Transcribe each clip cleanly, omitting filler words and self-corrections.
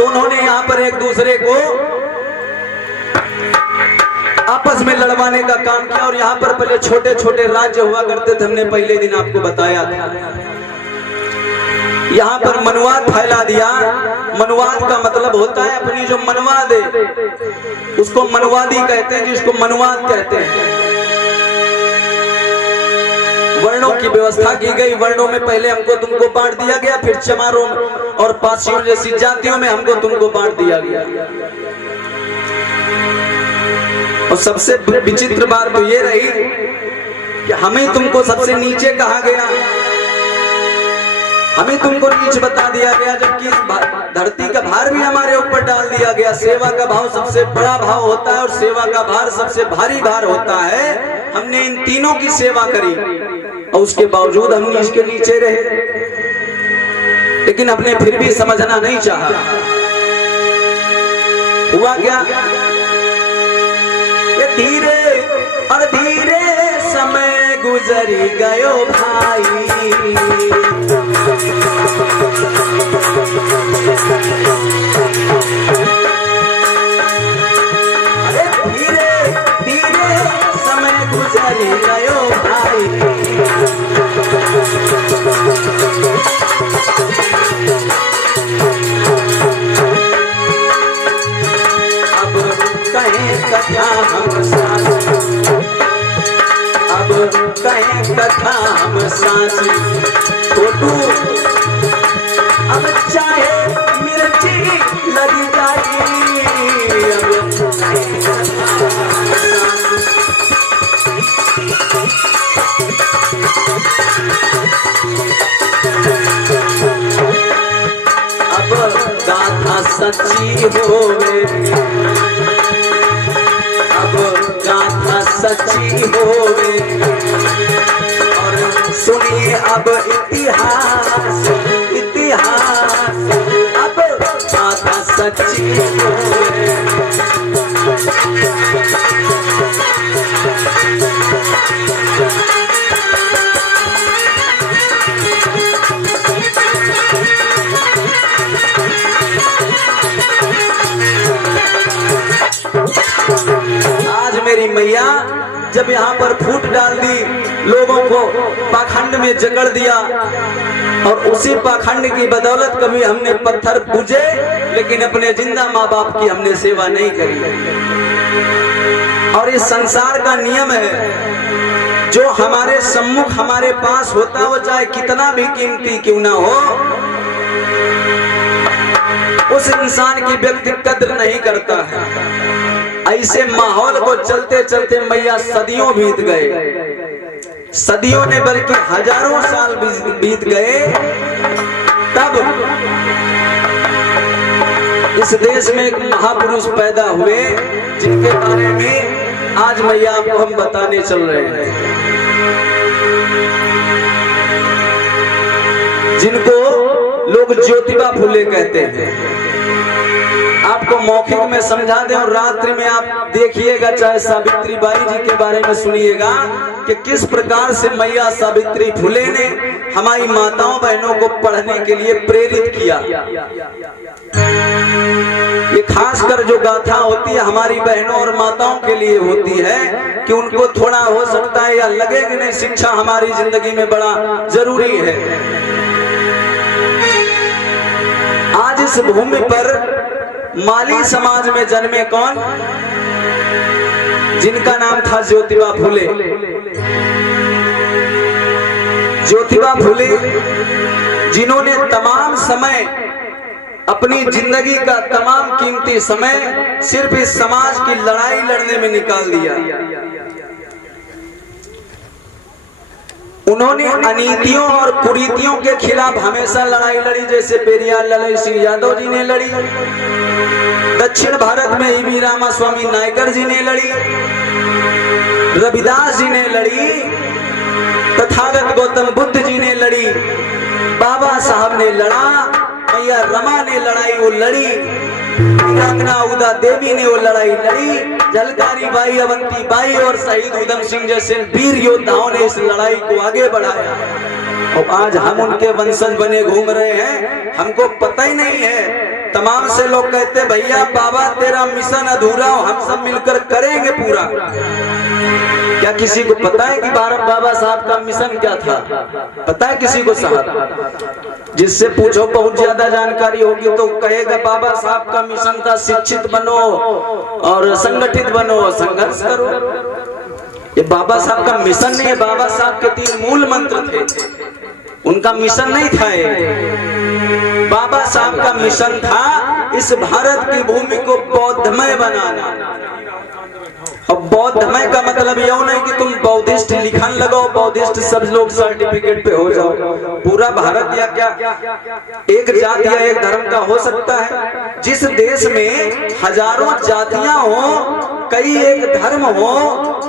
तो उन्होंने यहाँ पर एक दूसरे को आपस में लड़वाने का काम किया। और यहाँ पर पहले छोटे छोटे राज्य हुआ करते थे, हमने पहले दिन आपको बताया था। यहाँ पर मनवाद फैला दिया। मनवाद का मतलब होता है अपनी जो मनवाद है उसको मनवादी कहते हैं, जिसको मनवाद कहते हैं। वर्णों की व्यवस्था की गई। वर्णों में पहले हमको तुमको बांट दिया गया, फिर चमारों और पासियों जैसी जातियों में हमको तुमको बांट दिया गया। और सबसे विचित्र बात तो ये रही कि हमें तुमको सबसे नीचे कहा गया, हमें तुमको नीच बता दिया गया, जबकि धरती का भार भी हमारे ऊपर डाल दिया गया। सेवा का भाव सबसे बड़ा भाव होता है और सेवा का भार सबसे भारी भार होता है। हमने इन तीनों की सेवा करी और उसके बावजूद हम इसके नीचे रहे, लेकिन हमने फिर भी समझना नहीं चाहा। हुआ क्या? धीरे और धीरे समय गुजरी गयो भाई, अरे धीरे धीरे समय गुजरी गयो भाई। अब कहें कथा हम साथ, अब कहें कथा हम साथ, फोटू अब चाहे मिर्ची लग जाए, अब कहें कथा हम साथ। अब गाथा सच्ची होवे, अब गाथा सच्ची होवे, और सुनिए अब इतिहास, इतिहास अब गाथा सच्ची होवे। मेरी मैया जब यहाँ पर फूट डाल दी, लोगों को पाखंड में जकड़ दिया, और उसी पाखंड की बदौलत कभी हमने पत्थर पूजे, लेकिन अपने जिंदा माँ बाप की हमने सेवा नहीं करी। और इस संसार का नियम है, जो हमारे सम्मुख हमारे पास होता हो, चाहे कितना भी कीमती क्यों ना हो, उस इंसान की व्यक्ति कद्र नहीं करता है। ऐसे माहौल को चलते चलते मैया सदियों बीत गए, सदियों ने बल्कि हजारों साल बीत गए, तब इस देश में एक महापुरुष पैदा हुए, जिनके बारे में आज मैया आपको हम बताने चल रहे हैं, जिनको लोग ज्योतिबा फुले कहते हैं। आपको मौखिक में समझा दें और रात्रि में आप देखिएगा, चाहे सावित्री बाई जी के बारे में सुनिएगा कि किस प्रकार से मैया सावित्री फुले ने हमारी माताओं बहनों को पढ़ने के लिए प्रेरित किया। ये खासकर जो गाथा होती है हमारी बहनों और माताओं के लिए होती है, कि उनको थोड़ा हो सकता है या लगे कि नहीं, शिक्षा हमारी जिंदगी में बड़ा जरूरी है। आज इस भूमि पर माली समाज में जन्मे कौन? जिनका नाम था ज्योतिबा फुले। ज्योतिबा फुले जिन्होंने तमाम समय, अपनी जिंदगी का तमाम कीमती समय सिर्फ इस समाज की लड़ाई लड़ने में निकाल दिया। उन्होंने अनीतियों और कुरीतियों के खिलाफ हमेशा लड़ाई लड़ी, जैसे पेरियार ललन सिंह यादव जी ने लड़ी, दक्षिण भारत में ईवी रामास्वामी नायकर जी ने लड़ी, रविदास जी ने लड़ी, तथागत गौतम बुद्ध जी ने लड़ी, बाबा साहब ने लड़ा, मैया रमा ने लड़ाई वो लड़ी, वीरांगना उदा देवी ने वो लड़ाई लड़ी, झलकारी बाई, अवंती बाई और शहीद उधम सिंह जैसे वीर योद्धाओं ने इस लड़ाई को आगे बढ़ाया। और आज हम उनके वंशज बने घूम रहे हैं, हमको पता ही नहीं है तमाम से लोग कहते भैया बाबा तेरा मिशन अधूरा हो, हम सब मिलकर करेंगे पूरा। क्या किसी को पता है कि बाबा साहब का मिशन क्या था? पता है किसी को साहब? जिससे पूछो बहुत ज्यादा जानकारी होगी तो कहेगा बाबा साहब का मिशन था शिक्षित बनो और संगठित बनो, संघर्ष करो। ये बाबा साहब का मिशन नहीं है। बाबा साहब के 3 मूल मंत्र थे, उनका मिशन नहीं था ये। बाबा साहब का मिशन था इस भारत की भूमि को बौद्धमय बनाना। और बौद्धमय का मतलब यह नहीं कि तुम बौद्धिस्ट लिखन लगाओ, बौद्धिस्ट सब लोग सर्टिफिकेट पे हो जाओ। पूरा भारत या क्या एक जाति या एक धर्म का हो सकता है? जिस देश में हजारों जातियां हो, कई एक धर्म हो,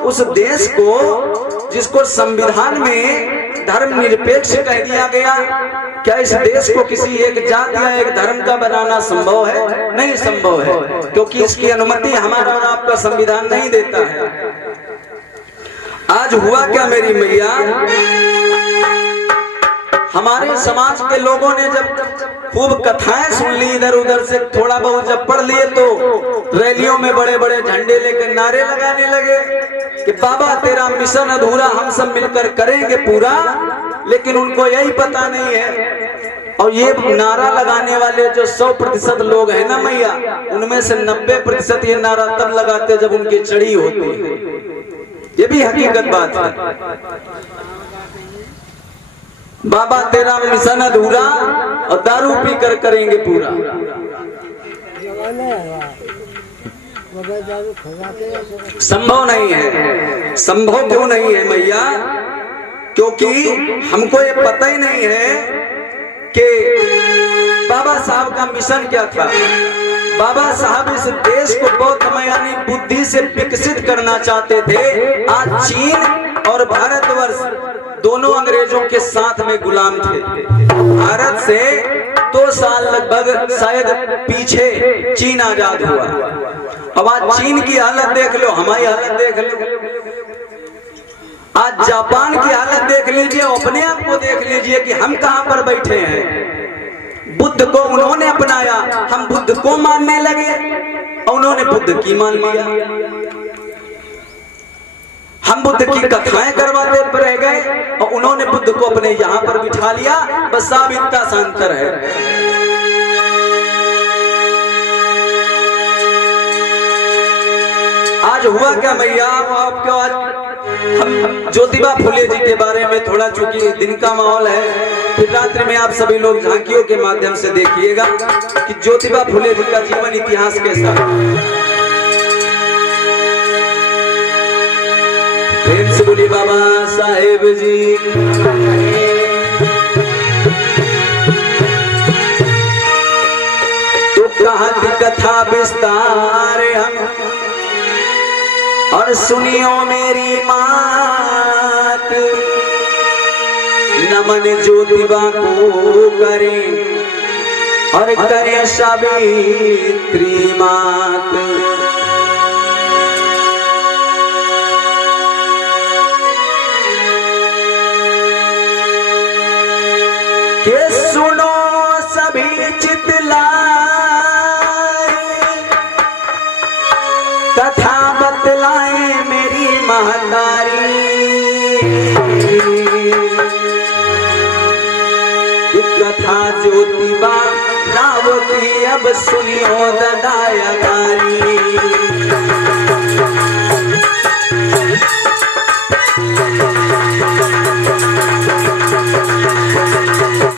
उस देश को जिसको संविधान में धर्म निरपेक्ष कह दिया गया, क्या इस देश को किसी एक जाति या एक धर्म का बनाना संभव है? नहीं संभव है, क्योंकि इसकी अनुमति हमारा और आपका संविधान नहीं देता है। आज हुआ क्या मेरी मैया, हमारे समाज के लोगों ने जब खूब कथाएं सुन ली, इधर उधर से थोड़ा बहुत जब पढ़ लिए तो रैलियों में बड़े बड़े झंडे लेकर नारे लगाने लगे कि बाबा तेरा मिशन अधूरा, हम सब मिलकर करेंगे पूरा। लेकिन उनको यही पता नहीं है। और ये नारा लगाने वाले जो 100% लोग हैं ना मैया, उनमें से 90% ये नारा तब लगाते जब उनकी चढ़ी होती है। ये भी हकीकत बात है। बाबा तेरा मिशन अधूरा और दारू पी कर करेंगे पूरा। संभव नहीं है। संभव क्यों नहीं है मैया? क्योंकि हमको ये पता ही नहीं है कि बाबा साहब का मिशन क्या था। बाबा साहब इस देश को बौद्धमय यानी बुद्धि से विकसित करना चाहते थे। आज चीन और भारतवर्ष दोनों अंग्रेजों के साथ में गुलाम थे। भारत से 2 साल लगभग शायद पीछे चीन आजाद हुआ। अब आज चीन की हालत देख लो, हमारी हालत देख लो, आज जापान की हालत देख लीजिए, अपने आप को देख लीजिए कि हम कहां पर बैठे हैं। बुद्ध को उन्होंने अपनाया, हम बुद्ध को मानने लगे और उन्होंने बुद्ध की मान लिया। हम बुद्ध की कथाएं करवाते रह गए और उन्होंने बुद्ध को अपने यहाँ पर बिठा लिया। बस साब इतना सा अंतर है। आज हुआ क्या मैया, आपको आज हम ज्योतिबा फुले जी के बारे में थोड़ा, चूंकि दिन का माहौल है, फिर रात्रि में आप सभी लोग झांकियों के माध्यम से देखिएगा कि ज्योतिबा फुले जी का जीवन इतिहास कैसा है। प्रेम से बोलिए बाबा साहेब जी। तो कहाँ की कथा विस्तार हम और सुनियो मेरी मात, नमन ज्योतिबा को करें और करें सावित्री मात। के सुनो सभी चितलाए, कथा बतलाए मेरी महतारी। कथा ज्योतिबा राव की अब सुनियो ददाया गारी।